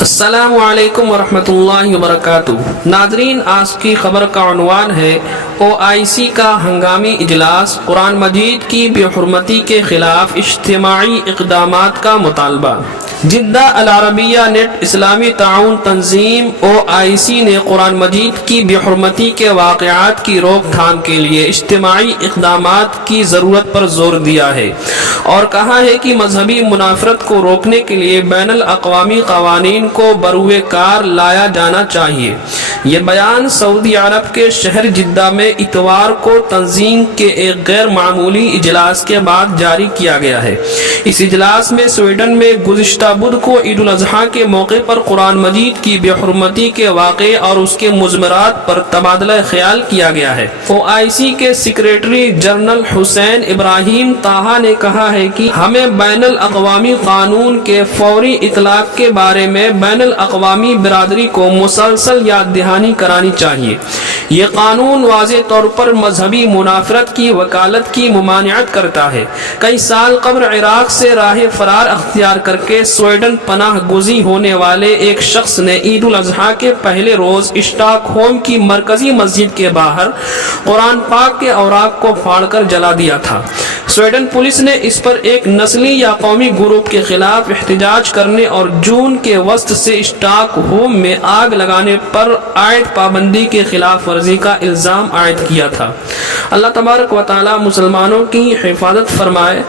السلام علیکم ورحمۃ اللہ وبرکاتہ۔ ناظرین، آج کی خبر کا عنوان ہے OIC کا ہنگامی اجلاس، قرآن مجید کی بے حرمتی کے خلاف اجتماعی اقدامات کا مطالبہ۔ جدہ العربیہ نیٹ اسلامی تعاون تنظیم OIC نے قرآن مجید کی بے حرمتی کے واقعات کی روک تھام کے لیے اجتماعی اقدامات کی ضرورت پر زور دیا ہے اور کہا ہے کہ مذہبی منافرت کو روکنے کے لیے بین الاقوامی قوانین کو بروئے کار لایا جانا چاہیے۔ یہ بیان سعودی عرب کے شہر جدہ میں اتوار کو تنظیم کے ایک غیر معمولی اجلاس کے بعد جاری کیا گیا ہے۔ اس اجلاس میں سویڈن میں گزشتہ بدھ کو عید الاضحیٰ کے موقع پر قرآن مجید کی بے حرمتی کے واقعے اور اس کے مضمرات پر تبادلہ خیال کیا گیا ہے۔ OIC کے سیکریٹری جنرل حسین ابراہیم طاہا نے کہا ہے کہ ہمیں بین الاقوامی قانون کے فوری اطلاق کے بارے میں بین الاقوامی برادری کو مسلسل یاد دہانی کرانی چاہیے۔ یہ قانون واضح طور پر مذہبی منافرت کی وکالت کی ممانعت کرتا ہے۔ کئی سال قبل عراق سے راہ فرار اختیار کر کے سویڈن پناہ گزین ہونے والے ایک شخص نے عید الاضحیٰ کے پہلے روز اسٹاک ہوم کی مرکزی مسجد کے باہر قرآن پاک کے اوراق کو پھاڑ کر جلا دیا تھا۔ سویڈن پولیس نے اس پر ایک نسلی یا قومی گروپ کے خلاف احتجاج کرنے اور جون کے وسط سے اسٹاک ہوم میں آگ لگانے پر عائد پابندی کے خلاف ورزی کا الزام عائد کیا تھا۔ اللہ تبارک و تعالی مسلمانوں کی حفاظت فرمائے۔